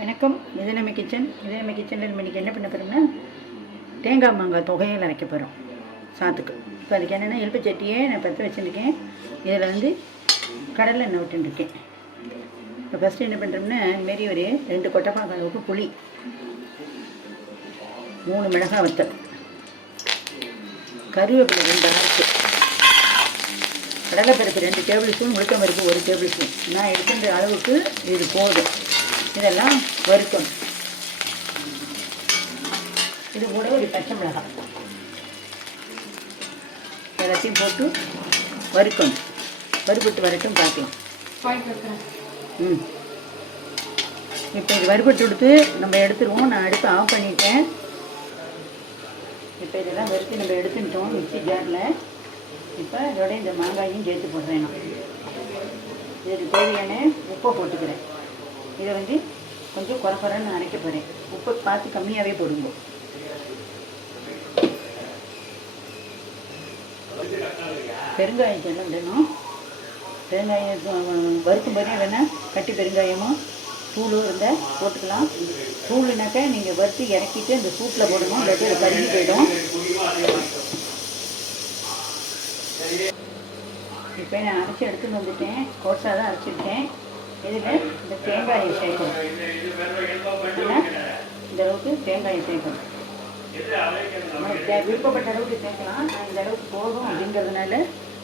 வணக்கம். இது நம்ம கிச்சனில் இன்றைக்கி என்ன பண்ண போகிறோம்னா தேங்காய் மாங்காய் தொகையில் அரைக்க போகிறோம் சாத்துக்கு. இப்போ அதுக்கு என்னென்னா எலுப்பு சட்டியே நான் பற்ற வச்சுருக்கேன். இதில் வந்து கடலை எண்ணெய் விட்டுருக்கேன். இப்போ ஃபஸ்ட்டு என்ன பண்ணுறோம்னா இதுமாரி ஒரு 2 கொட்டைப்பாக்கு அளவுக்கு புளி, 3 மிளகாய் வத்தல், கருவேப்பிலை 2 ஆறு, கடலைப்பருப்பு 2 டேபிள் ஸ்பூன், உளுத்தம் பருப்பு 1 டேபிள் ஸ்பூன். நான் எடுக்கின்ற அளவுக்கு இது போதும். இதெல்லாம் வறுக்கணும். இது கூட ஒரு பச்சை மிளகாய் எல்லாத்தையும் போட்டு வறுக்கணும். வறுபட்டு வரட்டும் பார்க்கலாம். இப்போ இது வறுபட்டு கொடுத்து நம்ம எடுத்துருவோம். நான் அடுப்பு ஆஃப் பண்ணிட்டேன். இப்போ இதெல்லாம் வறுத்து நம்ம எடுத்துட்டோம் மிக்ஸி ஜாரில். இப்போ இதோட இந்த மாங்காயும் சேர்த்து போடுறேன். நான் இதுக்கு தேவையான உப்பை போட்டுக்கிறேன். இதை வந்து கொஞ்சம் குறைன்னு அரைக்க போகிறேன். உப்பு பார்த்து கம்மியாகவே போடுங்க. பெருங்காயம் சொல்ல விடணும். பெருங்காயம் வறுக்கும் போதே வேணால் கட்டி பெருங்காயமும் தூளும் இருந்தால் போட்டுக்கலாம். தூளுனாக்கா நீங்கள் வறுத்து இறக்கிட்டு அந்த சூட்டில் போடணும். இல்லாட்டி அதை கருகி போயிடும். இப்போ நான் அரைச்சி எடுத்துன்னு வந்துட்டேன். கோர்ஸாக தான் அரைச்சிருக்கேன். இதில் இந்த தேங்காயை சேர்க்கணும். இந்த அளவுக்கு தேங்காயை சேர்க்கணும். விருப்பப்பட்ட அளவுக்கு சேர்க்கலாம். நான் இந்த அளவுக்கு போதும் அப்படிங்கிறதுனால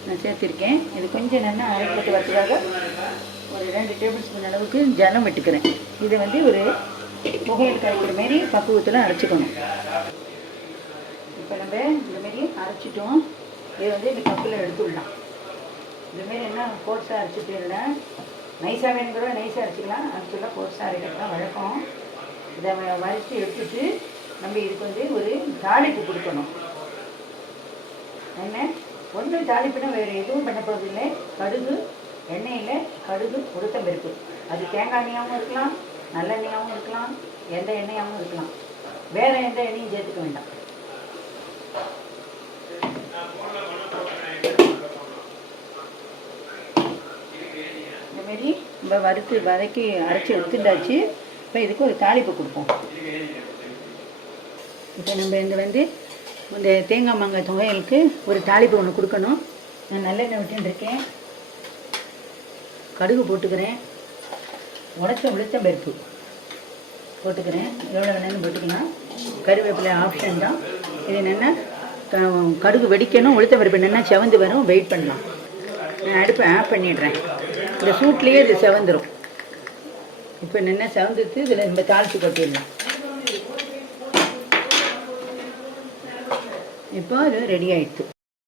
நான் சேர்த்துருக்கேன். இது கொஞ்சம் நல்லா அரைப்பட்டு வரதுக்காக ஒரு 2 டேபிள் ஸ்பூன் அளவுக்கு ஜலம் விட்டுக்கிறேன். இதை வந்து ஒரு புகையில் கரைக்கிற மாரி பக்குவத்தில் அரைச்சிக்கணும். இப்போ நம்ம இந்தமாரி அரைச்சிட்டோம். இதை வந்து இந்த கப்பில் எடுத்துடலாம். இதுமாரி என்ன கோர்ஸாக அரைச்சிட்டு இல்லை, நைஸாக வேணுங்கிற நைஸாக அரைச்சிக்கலாம். அதுக்குள்ள கோர்ஸாக அரைக்கிறது தான் வழக்கம். இதை வரைச்சி எடுத்துட்டு நம்ம இதுக்கு வந்து ஒரு தாளிப்பு கொடுக்கணும். என்ன ஒன்றும் தாளிப்புனா வேறு எதுவும் பண்ண போகிறதில்லை. கடுகு, எண்ணெயில் கடுகு, உளுத்தம் பருப்பு. அது தேங்காய் எண்ணெயாகவும் இருக்கலாம், நல்லெண்ணெயாகவும் இருக்கலாம், எந்த எண்ணெயாகவும் இருக்கலாம். வேறு எந்த எண்ணெயும் சேர்த்துக்க வேண்டாம். இந்தமாரி நம்ம வறுத்து வதக்கி அரைச்சி எடுத்துட்டாச்சு. இப்போ இதுக்கு ஒரு தாளிப்பு கொடுப்போம். இப்போ நம்ம இந்த வந்து இந்த தேங்காய் மாங்காய் துவையலுக்கு ஒரு தாளிப்பு ஒன்று கொடுக்கணும். நான் நல்லெண்ணெய் விட்டுருக்கேன். கடுகு போட்டுக்கிறேன். உடச்ச உளுத்தம் பருப்பு போட்டுக்கிறேன். எவ்வளோ வேணும்னு போட்டுக்கலாம். கருவேப்பிலை ஆப்ஷன் தான். இது என்னென்னா கடுகு வெடிக்கணும். உளுத்தம் பருப்பு என்னென்னா செவந்து வரும். வெயிட் பண்ணலாம். நான் அடுப்பை ஆஃப் பண்ணிடுறேன். இந்த சூட்லேயே இது செவந்துடும். இப்போ என்னென்ன செவந்துட்டு இதில் நம்ம தாளித்து கொட்டிடலாம். இப்போ அது ரெடி ஆகிடுச்சு.